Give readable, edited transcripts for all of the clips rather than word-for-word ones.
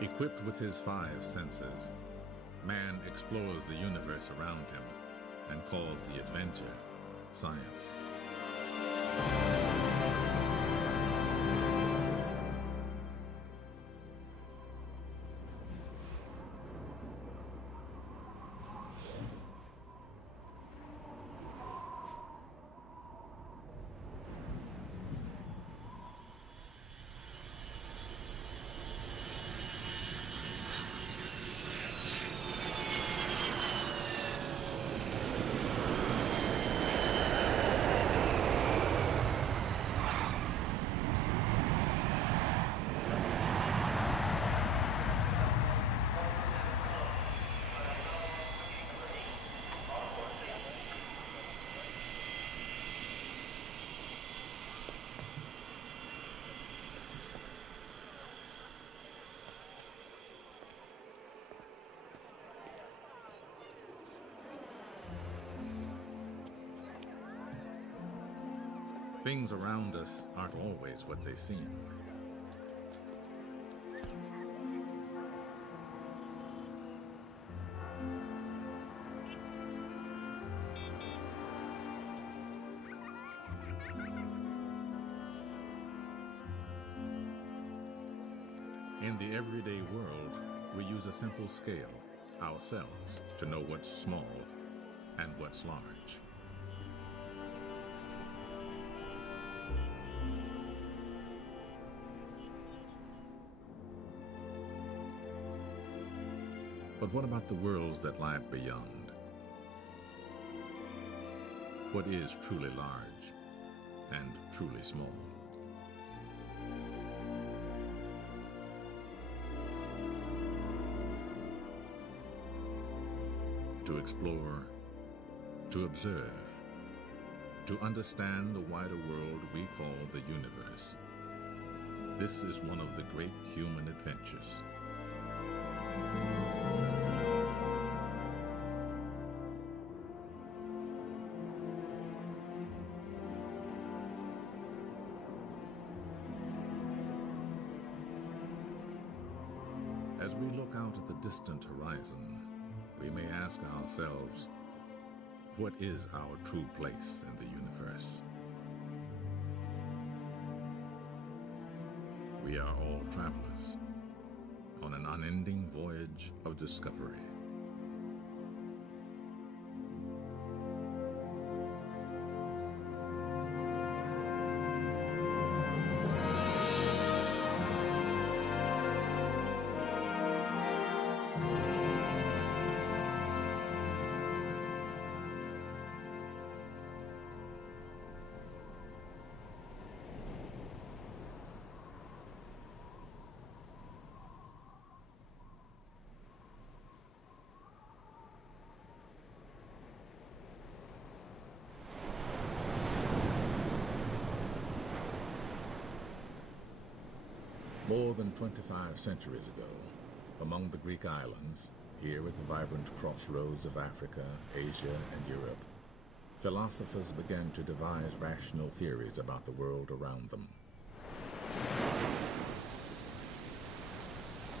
Equipped with his five senses, man explores the universe around him and calls the adventure science. Things around us aren't always what they seem. In the everyday world, we use a simple scale, ourselves, to know what's small and what's large. But what about the worlds that lie beyond? What is truly large and truly small? To explore, to observe, to understand the wider world we call the universe. This is one of the great human adventures. As we look out at the distant horizon, we may ask ourselves, what is our true place in the universe? We are all travelers on an unending voyage of discovery. More than 25 centuries ago, among the Greek islands, here at the vibrant crossroads of Africa, Asia, and Europe, philosophers began to devise rational theories about the world around them.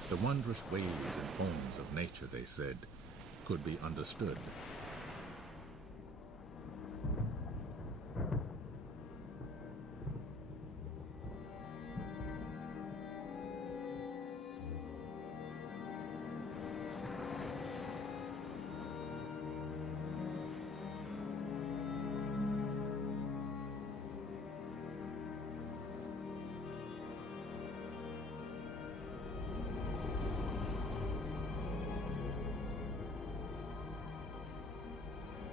The wondrous ways and forms of nature, they said, could be understood.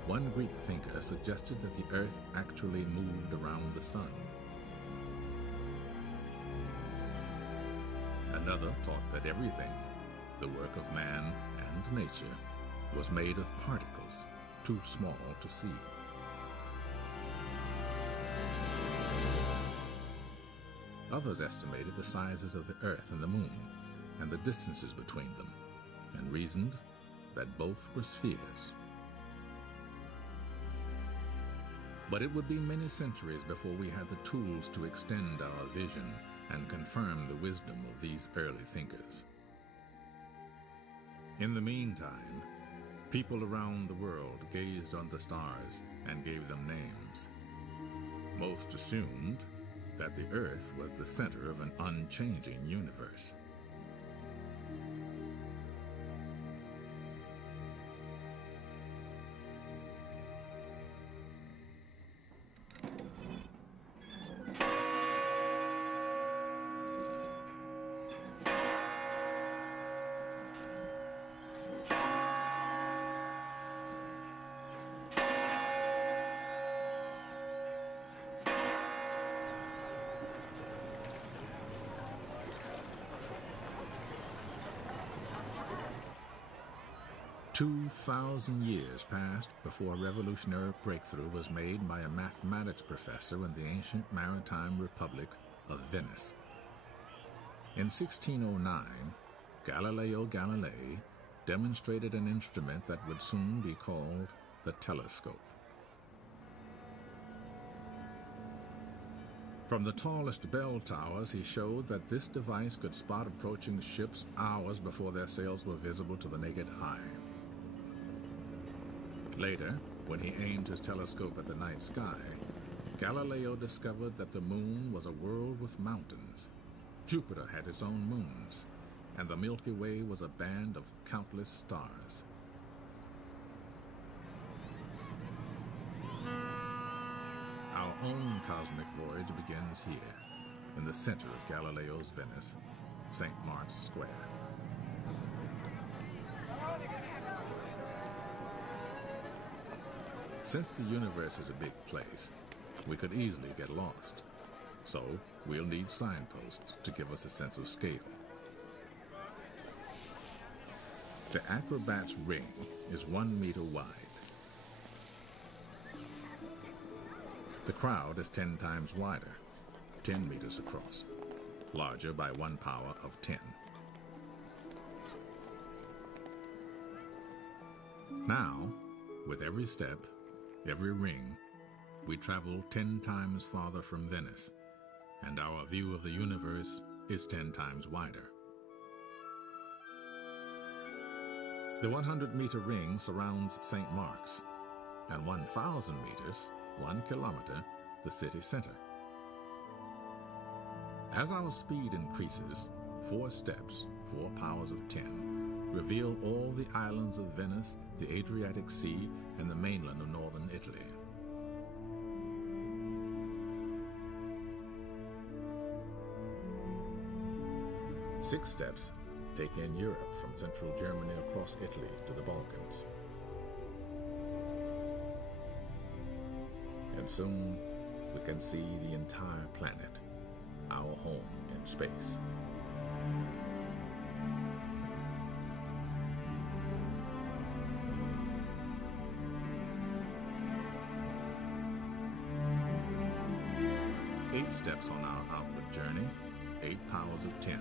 One Greek thinker suggested that the Earth actually moved around the sun. Another taught that everything, the work of man and nature, was made of particles too small to see. Others estimated the sizes of the Earth and the Moon and the distances between them, and reasoned that both were spheres. But it would be many centuries before we had the tools to extend our vision and confirm the wisdom of these early thinkers. In the meantime, people around the world gazed on the stars and gave them names. Most assumed that the Earth was the center of an unchanging universe. "2,000 years passed before a revolutionary breakthrough was made by a mathematics professor in the ancient maritime republic of Venice. In 1609, Galileo Galilei demonstrated an instrument that would soon be called the telescope. From the tallest bell towers, he showed that this device could spot approaching ships hours before their sails were visible to the naked eye. Later, when he aimed his telescope at the night sky, Galileo discovered that the moon was a world with mountains. Jupiter had its own moons, and the Milky Way was a band of countless stars. Our own cosmic voyage begins here, in the center of Galileo's Venice, St. Mark's Square. Since the universe is a big place, we could easily get lost. So we'll need signposts to give us a sense of scale. The acrobat's ring is 1 meter wide. The crowd is 10 times wider, 10 meters across, larger by 1 power of 10. Now, with every step, every ring, we travel 10 times farther from Venice, and our view of the universe is 10 times wider. The 100-meter ring surrounds St. Mark's, and 1,000 meters, 1 kilometer, the city center. As our speed increases, 4 steps, 4 powers of 10, reveal all the islands of Venice, the Adriatic Sea, and the mainland of northern Italy. Six steps take in Europe from central Germany across Italy to the Balkans. And soon we can see the entire planet, our home in space. Eight steps on our outward journey, 8 powers of 10,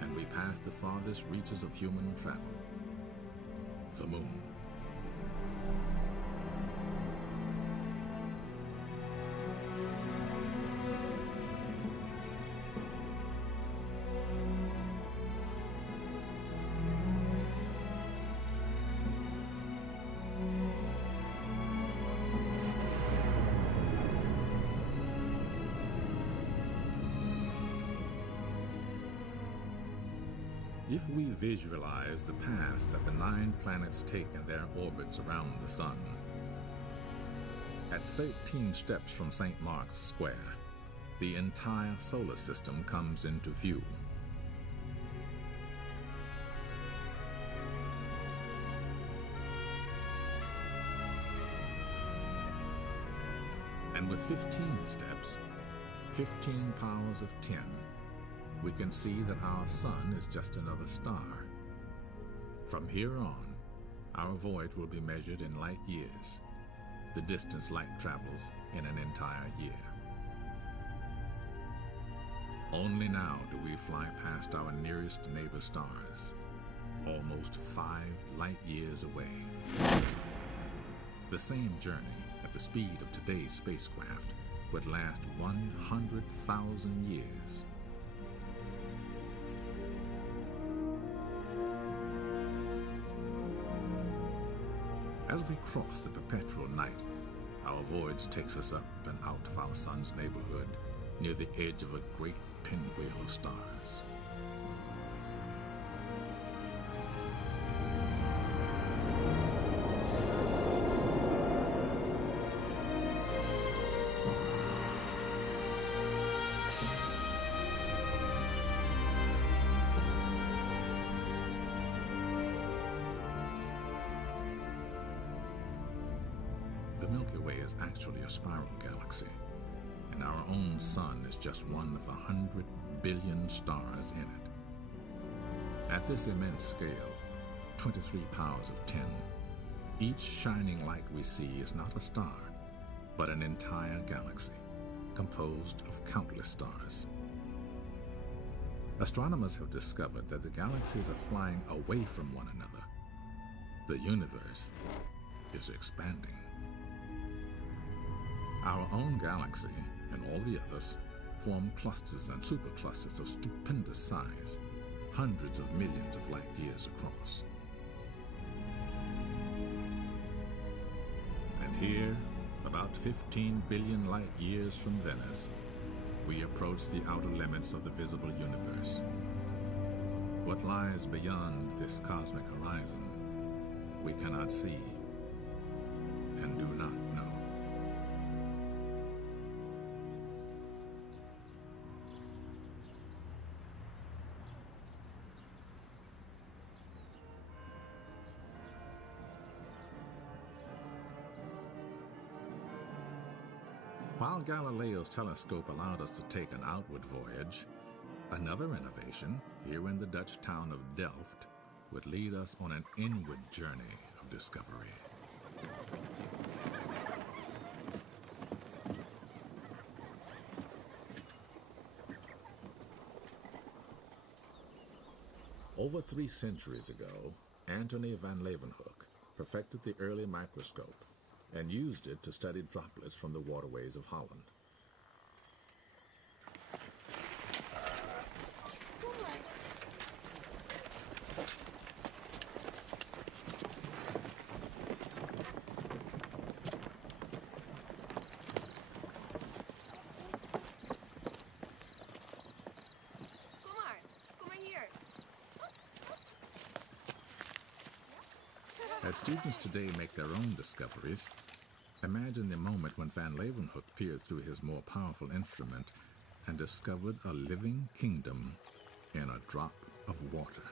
and we pass the farthest reaches of human travel, the moon. If we visualize the paths that the 9 planets take in their orbits around the sun, at 13 steps from St. Mark's Square, the entire solar system comes into view. And with 15 steps, 15 powers of 10, we can see that our sun is just another star. From here on, our voyage will be measured in light years, the distance light travels in an entire year. Only now do we fly past our nearest neighbor stars, almost 5 light years away. The same journey at the speed of today's spacecraft would last 100,000 years. As we cross the perpetual night, our voyage takes us up and out of our sun's neighborhood, near the edge of a great pinwheel of stars. The Milky Way is actually a spiral galaxy, and our own sun is just one of 100 billion stars in it. At this immense scale, 23 powers of 10, each shining light we see is not a star, but an entire galaxy, composed of countless stars. Astronomers have discovered that the galaxies are flying away from one another. The universe is expanding. Our own galaxy, and all the others, form clusters and superclusters of stupendous size, hundreds of millions of light years across. And here, about 15 billion light years from Venice, we approach the outer limits of the visible universe. What lies beyond this cosmic horizon, we cannot see and do not know. While Galileo's telescope allowed us to take an outward voyage, another innovation, here in the Dutch town of Delft, would lead us on an inward journey of discovery. Over 3 centuries ago, Antony van Leeuwenhoek perfected the early microscope and used it to study droplets from the waterways of Holland. As students today make their own discoveries, imagine the moment when Van Leeuwenhoek peered through his more powerful instrument and discovered a living kingdom in a drop of water.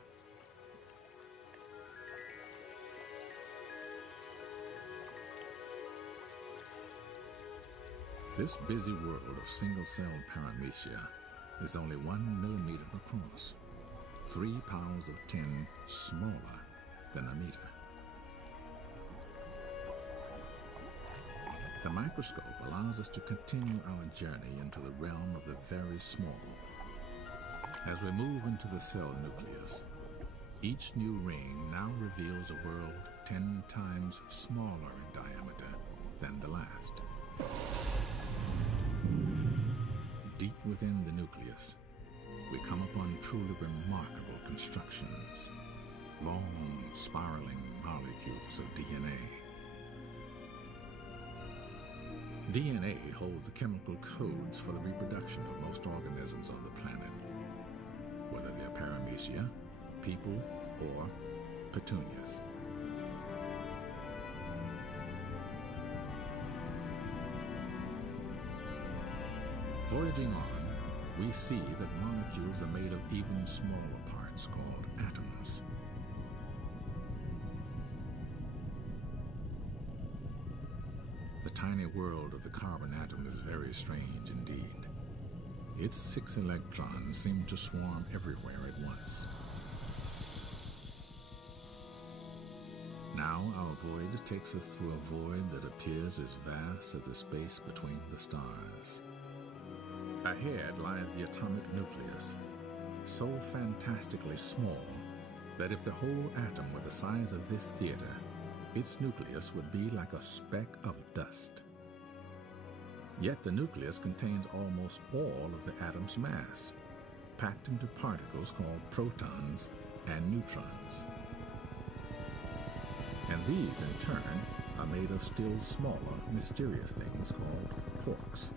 This busy world of single-celled paramecia is only 1 millimeter across, 3 powers of 10 smaller than a meter. The microscope allows us to continue our journey into the realm of the very small. As we move into the cell nucleus, each new ring now reveals a world 10 times smaller in diameter than the last. Deep within the nucleus, we come upon truly remarkable constructions, long, spiraling molecules of DNA. DNA holds the chemical codes for the reproduction of most organisms on the planet, whether they're paramecia, people, or petunias. Voyaging on, we see that molecules are made of even smaller parts called atoms. The tiny world of the carbon atom is very strange indeed. Its 6 electrons seem to swarm everywhere at once. Now our voyage takes us through a void that appears as vast as the space between the stars. Ahead lies the atomic nucleus, so fantastically small that if the whole atom were the size of this theater, its nucleus would be like a speck of dust. Yet the nucleus contains almost all of the atom's mass, packed into particles called protons and neutrons. And these, in turn, are made of still smaller, mysterious things called quarks.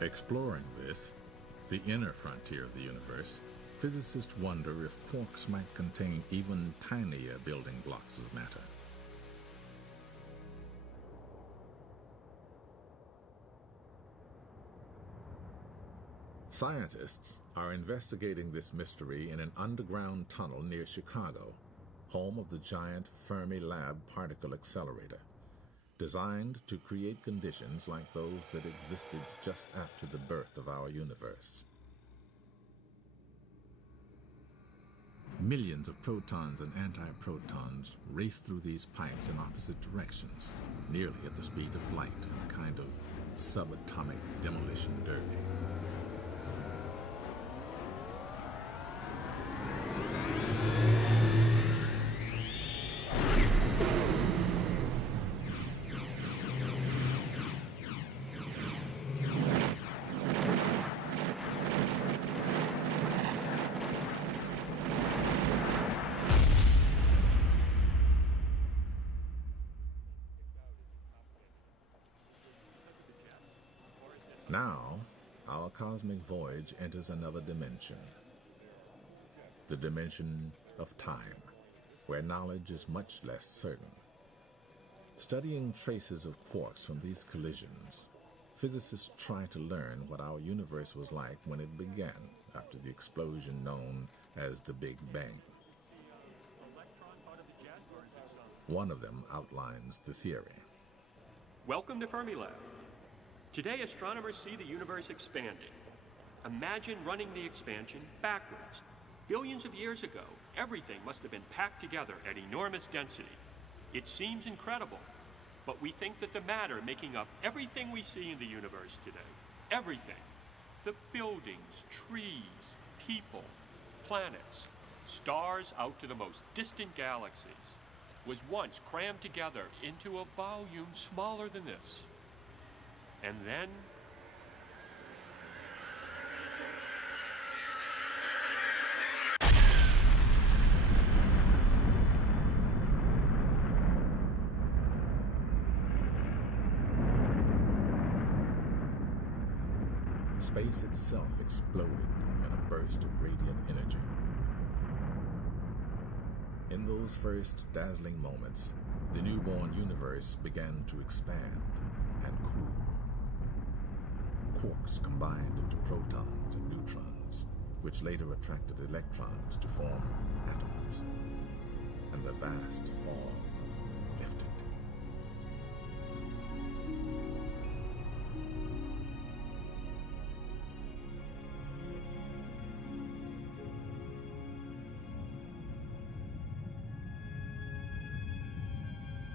Exploring this, the inner frontier of the universe, physicists wonder if quarks might contain even tinier building blocks of matter. Scientists are investigating this mystery in an underground tunnel near Chicago, home of the giant Fermi-Lab particle accelerator, designed to create conditions like those that existed just after the birth of our universe. Millions of protons and antiprotons race through these pipes in opposite directions, nearly at the speed of light in a kind of subatomic demolition derby. Now, our cosmic voyage enters another dimension, the dimension of time, where knowledge is much less certain. Studying traces of quarks from these collisions, physicists try to learn what our universe was like when it began after the explosion known as the Big Bang. One of them outlines the theory. Welcome to Fermilab. Today, astronomers see the universe expanding. Imagine running the expansion backwards. Billions of years ago, everything must have been packed together at enormous density. It seems incredible, but we think that the matter making up everything we see in the universe today, everything, the buildings, trees, people, planets, stars out to the most distant galaxies, was once crammed together into a volume smaller than this. And then, space itself exploded in a burst of radiant energy. In those first dazzling moments, the newborn universe began to expand and cool. Quarks combined into protons and neutrons, which later attracted electrons to form atoms, and the vast fog lifted.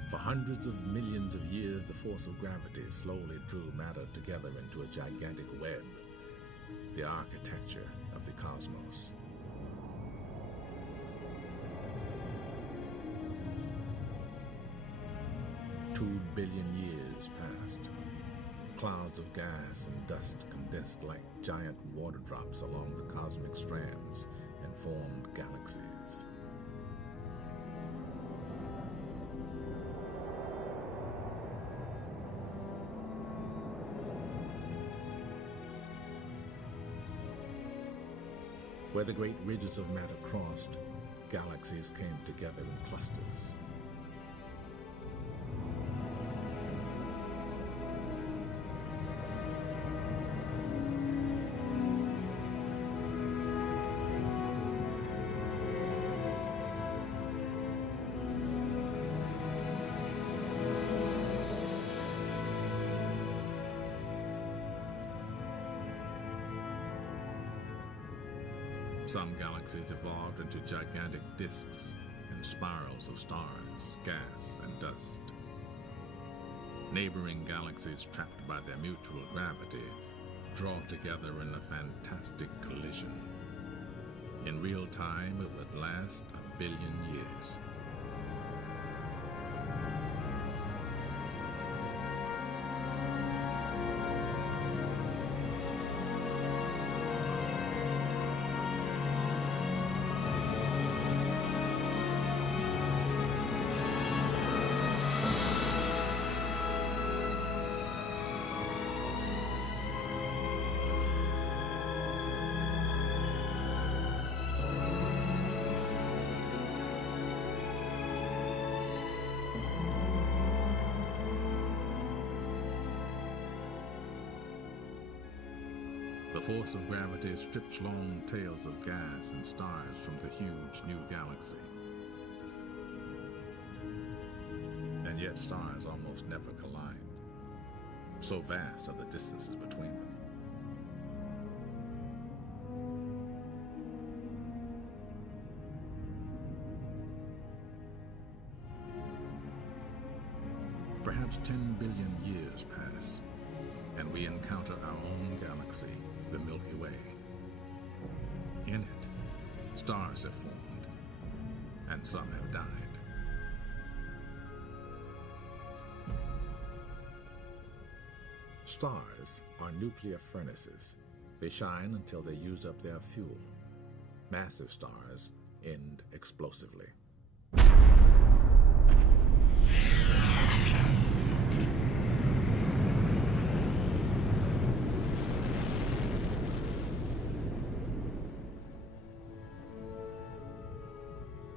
For hundreds of millions of years, the force of gravity slowly drew matter together into a gigantic web, the architecture of the cosmos. Two billion years passed. Clouds of gas and dust condensed like giant water drops along the cosmic strands and formed galaxies. Where the great ridges of matter crossed, galaxies came together in clusters. Some galaxies evolved into gigantic disks and spirals of stars, gas, and dust. Neighboring galaxies, trapped by their mutual gravity, draw together in a fantastic collision. In real time, it would last 1 billion years. force of gravity strips long tails of gas and stars from the huge new galaxy. And yet stars almost never collide. So vast are the distances between them. Perhaps 10 billion years pass, and we encounter our own galaxy, the Milky Way. In it, stars have formed, and some have died. Stars are nuclear furnaces. They shine until they use up their fuel. Massive stars end explosively.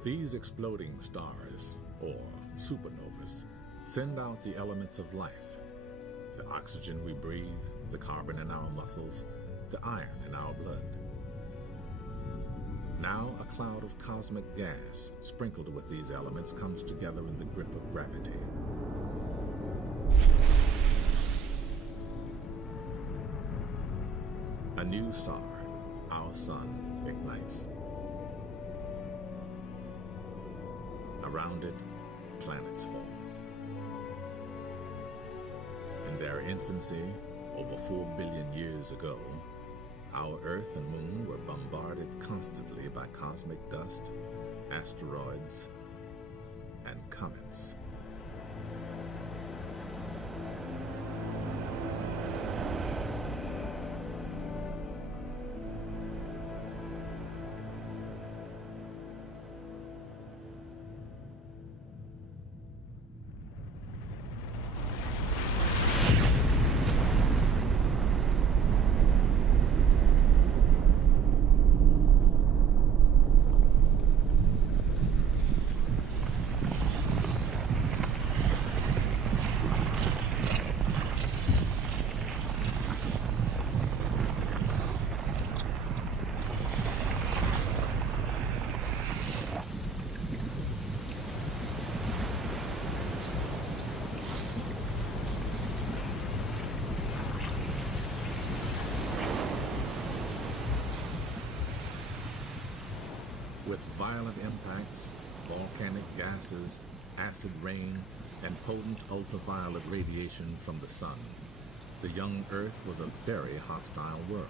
These exploding stars, or supernovas, send out the elements of life. The oxygen we breathe, the carbon in our muscles, the iron in our blood. Now a cloud of cosmic gas sprinkled with these elements comes together in the grip of gravity. A new star, our sun, ignites. Around it, planets form. In their infancy, over 4 billion years ago, our Earth and Moon were bombarded constantly by cosmic dust, asteroids, and comets. With violent impacts, volcanic gases, acid rain, and potent ultraviolet radiation from the sun, the young Earth was a very hostile world.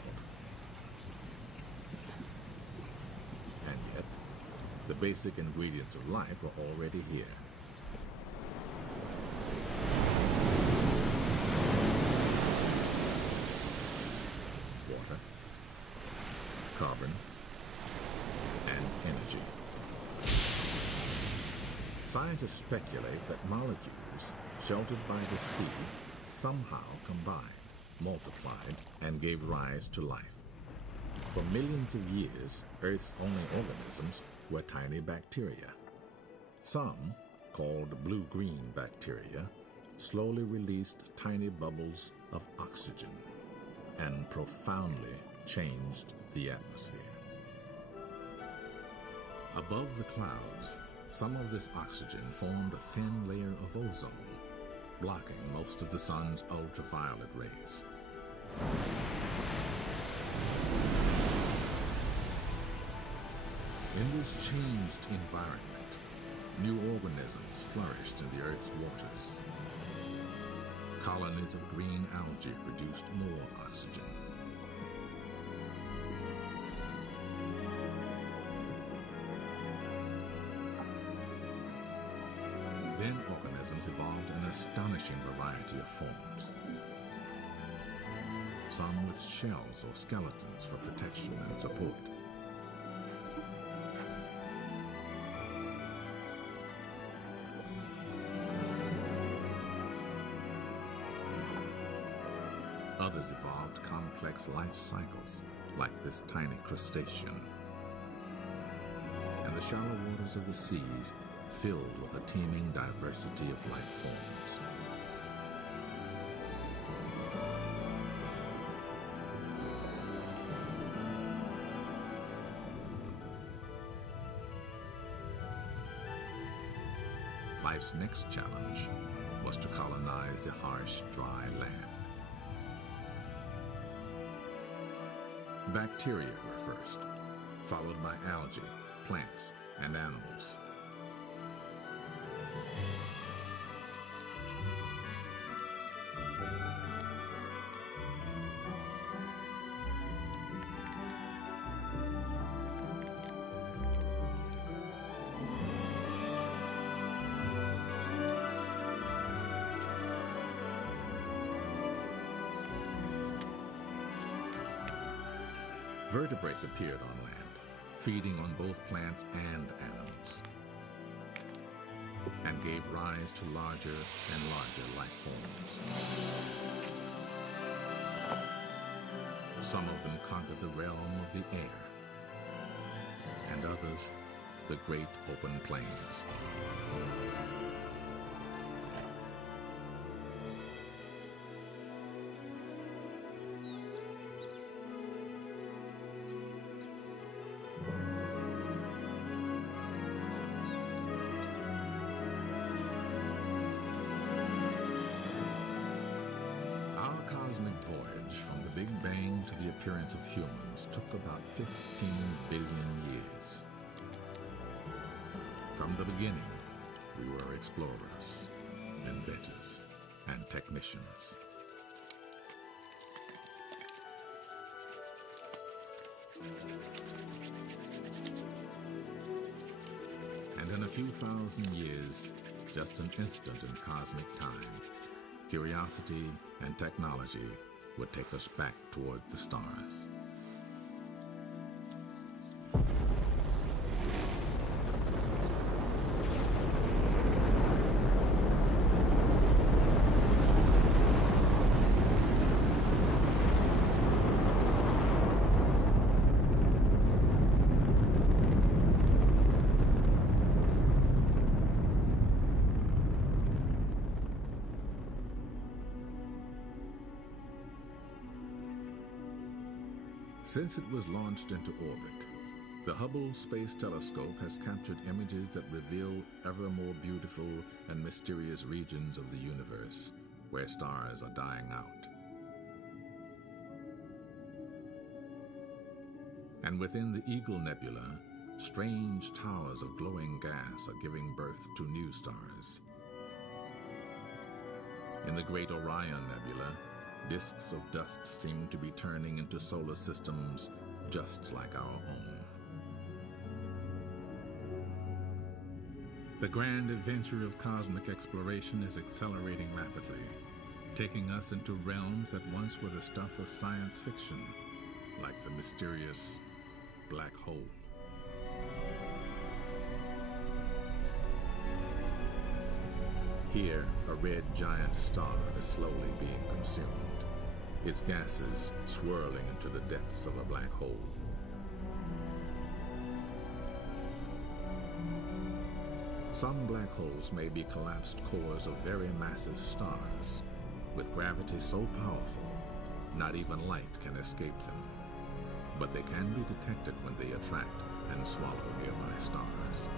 And yet, the basic ingredients of life were already here. Water, carbon, and energy. Scientists speculate that molecules sheltered by the sea somehow combined, multiplied, and gave rise to life. For millions of years, Earth's only organisms were tiny bacteria. Some, called blue-green bacteria, slowly released tiny bubbles of oxygen and profoundly changed the atmosphere. Above the clouds, some of this oxygen formed a thin layer of ozone, blocking most of the sun's ultraviolet rays. In this changed environment, new organisms flourished in the Earth's waters. Colonies of green algae produced more oxygen. Then organisms evolved an astonishing variety of forms. Some with shells or skeletons for protection and support. Others evolved complex life cycles, like this tiny crustacean. And the shallow waters of the seas filled with a teeming diversity of life forms. life's next challenge was to colonize the harsh, dry land. Bacteria were first, followed by algae, plants, and animals. Vertebrates appeared on land, feeding on both plants and animals, and gave rise to larger and larger life forms. Some of them conquered the realm of the air, and others the great open plains. Voyage from the Big Bang to the appearance of humans took about 15 billion years. From the beginning, we were explorers, inventors, and technicians. And in a few thousand years, just an instant in cosmic time, curiosity and technology would take us back toward the stars. Since it was launched into orbit, the Hubble Space Telescope has captured images that reveal ever more beautiful and mysterious regions of the universe, where stars are dying out. And within the Eagle Nebula, strange towers of glowing gas are giving birth to new stars. In the Great Orion Nebula, disks of dust seem to be turning into solar systems just like our own. The grand adventure of cosmic exploration is accelerating rapidly, taking us into realms that once were the stuff of science fiction, like the mysterious black hole. Here, a red giant star is slowly being consumed, its gases swirling into the depths of a black hole. Some black holes may be collapsed cores of very massive stars, with gravity so powerful, not even light can escape them. But they can be detected when they attract and swallow nearby stars.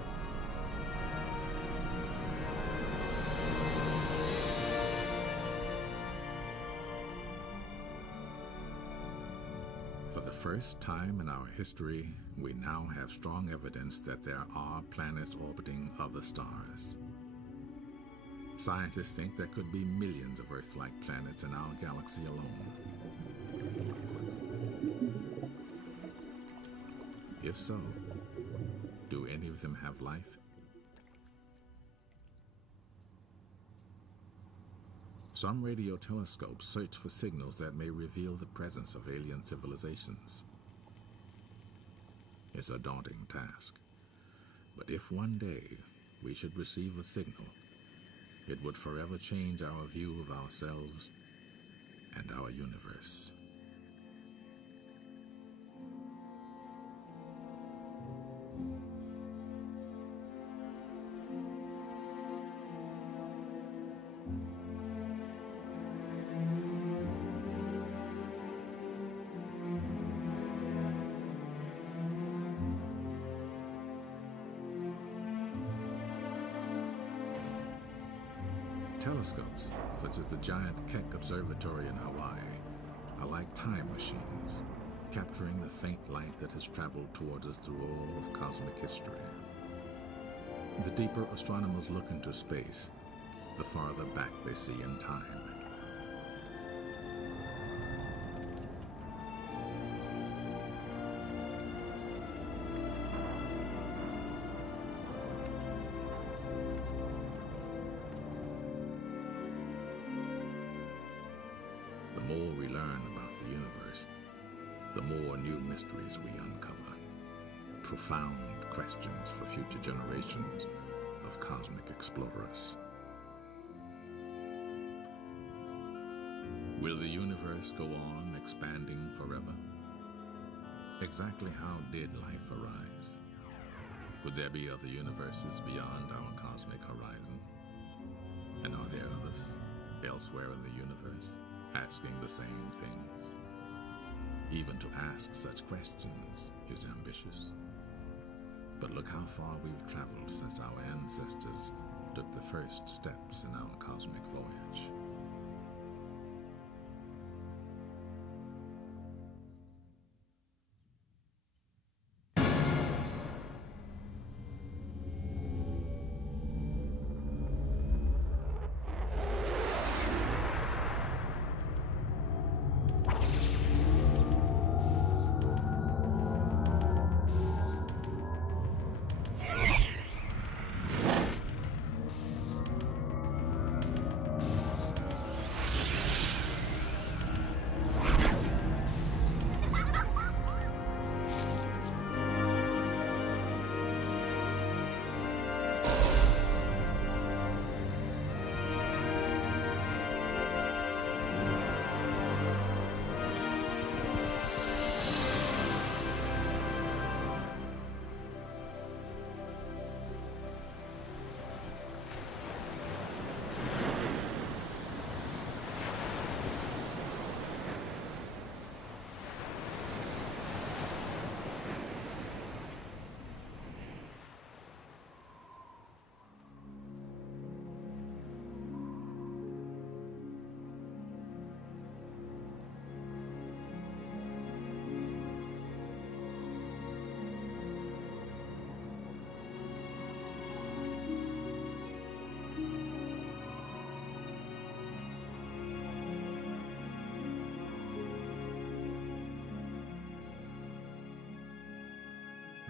For the first time in our history, we now have strong evidence that there are planets orbiting other stars. Scientists think there could be millions of Earth-like planets in our galaxy alone. If so, do any of them have life? Some radio telescopes search for signals that may reveal the presence of alien civilizations. It's a daunting task, but if one day we should receive a signal, it would forever change our view of ourselves and our universe. Telescopes, such as the giant Keck Observatory in Hawaii, are like time machines, capturing the faint light that has traveled toward us through all of cosmic history. The deeper astronomers look into space, the farther back they see in time. The more we learn about the universe, the more new mysteries we uncover. Profound questions for future generations of cosmic explorers. Will the universe go on expanding forever? Exactly how did life arise? Would there be other universes beyond our cosmic horizon? And are there others elsewhere in the universe asking the same things? Even to ask such questions is ambitious. But look how far we've traveled since our ancestors took the first steps in our cosmic voyage.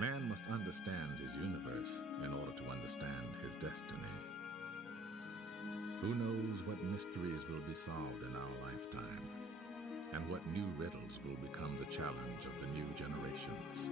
Man must understand his universe in order to understand his destiny. Who knows what mysteries will be solved in our lifetime, and what new riddles will become the challenge of the new generations.